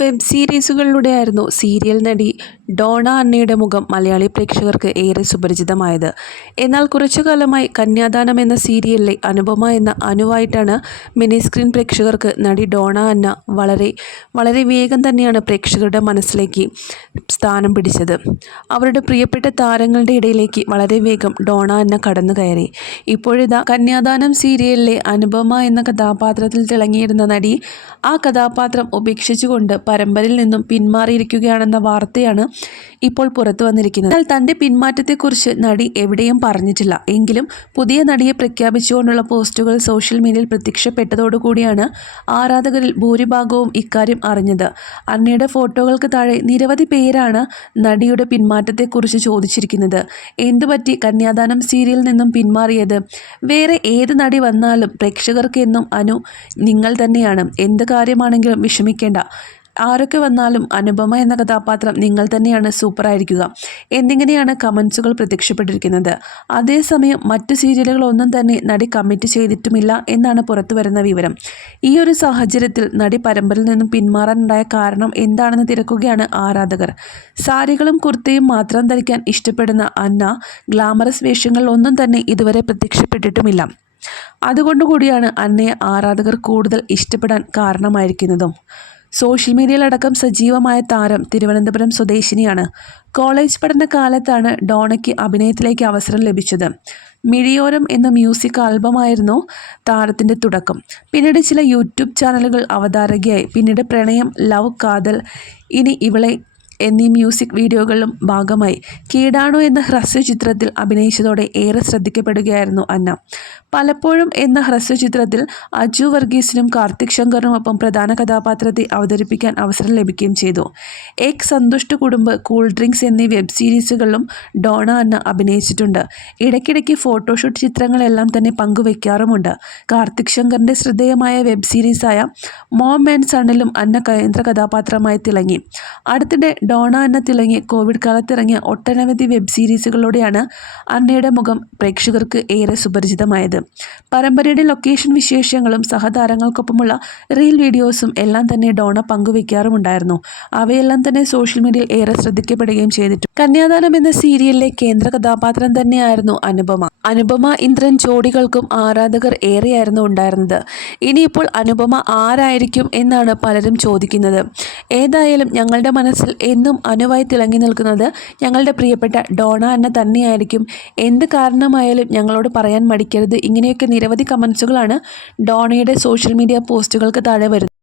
Web സീരീസുകളിലൂടെ ആയിരുന്നു serial നടി Donna അന്നയുടെ മുഖം മലയാളി പ്രേക്ഷകർക്ക് ഏറെ സുപരിചിതമായത്. എന്നാൽ കുറച്ചു കാലമായി കന്യാദാനം എന്ന സീരിയലിലെ അനുപമ എന്ന അനുവായിട്ടാണ് മിനി സ്ക്രീൻ പ്രേക്ഷകർക്ക് നടി ഡോണ അന്ന വളരെ വളരെ വേഗം തന്നെയാണ് പ്രേക്ഷകരുടെ മനസ്സിലേക്ക് സ്ഥാനം പിടിച്ചത്. അവരുടെ പ്രിയപ്പെട്ട താരങ്ങളുടെ ഇടയിലേക്ക് വളരെ വേഗം ഡോണ അന്ന കടന്നു കയറി. ഇപ്പോഴിതാ കന്യാദാനം സീരിയലിലെ അനുപമ എന്ന കഥാപാത്രത്തിൽ തിളങ്ങിയിരുന്ന നടി ആ കഥാപാത്രം ഉപേക്ഷിച്ചുകൊണ്ട് പരമ്പരയിൽ നിന്നും പിന്മാറിയിരിക്കുകയാണെന്ന വാർത്തയാണ് ഇപ്പോൾ പുറത്തു വന്നിരിക്കുന്നത്. എന്നാൽ തന്റെ പിന്മാറ്റത്തെക്കുറിച്ച് നടി എവിടെയും പറഞ്ഞിട്ടില്ല. എങ്കിലും പുതിയ നടിയെ പ്രഖ്യാപിച്ചുകൊണ്ടുള്ള പോസ്റ്റുകൾ സോഷ്യൽ മീഡിയയിൽ പ്രത്യക്ഷപ്പെട്ടതോടുകൂടിയാണ് ആരാധകരിൽ ഭൂരിഭാഗവും ഇക്കാര്യം അറിഞ്ഞത്. അന്നയുടെ ഫോട്ടോകൾക്ക് താഴെ നിരവധി പേരാണ് നടിയുടെ പിന്മാറ്റത്തെക്കുറിച്ച് ചോദിച്ചിരിക്കുന്നത്. എന്തുപറ്റി കന്യാദാനം സീരിയലിൽ നിന്നും പിന്മാറിയത്? വേറെ ഏത് നടി വന്നാലും പ്രേക്ഷകർക്ക് എന്നും അനു നിങ്ങൾ തന്നെയാണ്. എന്ത് കാര്യമാണെങ്കിലും വിഷമിക്കേണ്ട. ആരൊക്കെ വന്നാലും അനുപമ എന്ന കഥാപാത്രം നിങ്ങൾ തന്നെയാണ് സൂപ്പറായിരിക്കുക എന്നിങ്ങനെയാണ് കമൻസുകൾ പ്രത്യക്ഷപ്പെട്ടിരിക്കുന്നത്. അതേസമയം മറ്റു സീരിയലുകളൊന്നും തന്നെ നടി കമ്മിറ്റ് ചെയ്തിട്ടുമില്ല എന്നാണ് പുറത്തു വരുന്ന വിവരം. ഈ ഒരു സാഹചര്യത്തിൽ നടി പരമ്പരയിൽ നിന്നും പിന്മാറാനുണ്ടായ കാരണം എന്താണെന്ന് തിരക്കുകയാണ് ആരാധകർ. സാരികളും കുർത്തയും മാത്രം ധരിക്കാൻ ഇഷ്ടപ്പെടുന്ന അന്ന ഗ്ലാമറസ് വേഷങ്ങളിലൊന്നും തന്നെ ഇതുവരെ പ്രത്യക്ഷപ്പെട്ടിട്ടുമില്ല. അതുകൊണ്ടുകൂടിയാണ് അന്നയെ ആരാധകർ കൂടുതൽ ഇഷ്ടപ്പെടാൻ കാരണമായിരിക്കുന്നതും. സോഷ്യൽ മീഡിയയിലടക്കം സജീവമായ താരം തിരുവനന്തപുരം സ്വദേശിനിയാണ്. കോളേജ് പഠനകാലത്താണ് ഡോണയ്ക്ക് അഭിനയത്തിലേക്ക് അവസരം ലഭിച്ചത്. മിഴിയോരം എന്ന മ്യൂസിക് ആൽബമായിരുന്നു താരത്തിന്റെ തുടക്കം. പിന്നീട് ചില യൂട്യൂബ് ചാനലുകൾ അവതാരകയായി. പിന്നീട് പ്രണയം ലവ് കാതൽ ഇനി ഇവളെ എന്നീ മ്യൂസിക് വീഡിയോകളിലും ഭാഗമായി കീടാണു എന്ന ഹ്രസ്വചിത്രത്തിൽ അഭിനയിച്ചതോടെ ഏറെ ശ്രദ്ധിക്കപ്പെടുകയായിരുന്നു അന്ന. പലപ്പോഴും എന്ന ഹ്രസ്വചിത്രത്തിൽ അജു വർഗീസിനും കാർത്തിക് ശങ്കറിനുമൊപ്പം പ്രധാന കഥാപാത്രത്തെ അവതരിപ്പിക്കാൻ അവസരം ലഭിക്കുകയും ചെയ്തു. എക് സന്തുഷ്ട കുടുംബ് കൂൾ ഡ്രിങ്ക്സ് എന്നീ വെബ് സീരീസുകളിലും ഡോണ അന്ന അഭിനയിച്ചിട്ടുണ്ട്. ഇടയ്ക്കിടയ്ക്ക് ഫോട്ടോഷൂട്ട് ചിത്രങ്ങളെല്ലാം തന്നെ പങ്കുവയ്ക്കാറുമുണ്ട് കാർത്തിക് ശങ്കറിന്റെ ശ്രദ്ധേയമായ വെബ് സീരീസായ മോം ആൻഡ് സണ്ണിലും അന്ന കേന്ദ്ര കഥാപാത്രമായി തിളങ്ങി. അടുത്തിടെ ഡോണ എന്ന തിളങ്ങി കോവിഡ് കാലത്തിറങ്ങിയ ഒട്ടനവധി വെബ് സീരീസുകളിലൂടെയാണ് അന്നയുടെ മുഖം പ്രേക്ഷകർക്ക് ഏറെ സുപരിചിതമായത്. പരമ്പരയുടെ ലൊക്കേഷൻ വിശേഷങ്ങളും സഹതാരങ്ങൾക്കൊപ്പമുള്ള റീൽ വീഡിയോസും എല്ലാം തന്നെ ഡോണ പങ്കുവയ്ക്കാറുമുണ്ടായിരുന്നു. അവയെല്ലാം തന്നെ സോഷ്യൽ മീഡിയയിൽ ഏറെ ശ്രദ്ധിക്കപ്പെടുകയും ചെയ്തിട്ടു കന്യാദാനം എന്ന സീരിയലിലെ കേന്ദ്ര കഥാപാത്രം തന്നെയായിരുന്നു അനുപമ. അനുപമ ഇന്ദ്രൻ ജോഡികൾക്കും ആരാധകർ ഏറെയായിരുന്നു ഉണ്ടായിരുന്നത്. ഇനിയിപ്പോൾ അനുപമ ആരായിരിക്കും എന്നാണ് പലരും ചോദിക്കുന്നത്. ഏതായാലും ഞങ്ങളുടെ മനസ്സിൽ എന്നും അനുവായി തിളങ്ങി നിൽക്കുന്നത് ഞങ്ങളുടെ പ്രിയപ്പെട്ട ഡോണ എന്ന തന്നെയായിരിക്കും. എന്ത് കാരണമായാലും ഞങ്ങളോട് പറയാൻ മടിക്കരുത്. ഇങ്ങനെയൊക്കെ നിരവധി കമൻസുകളാണ് ഡോണയുടെ സോഷ്യൽ മീഡിയ പോസ്റ്റുകൾക്ക് താഴെ വരുന്നത്.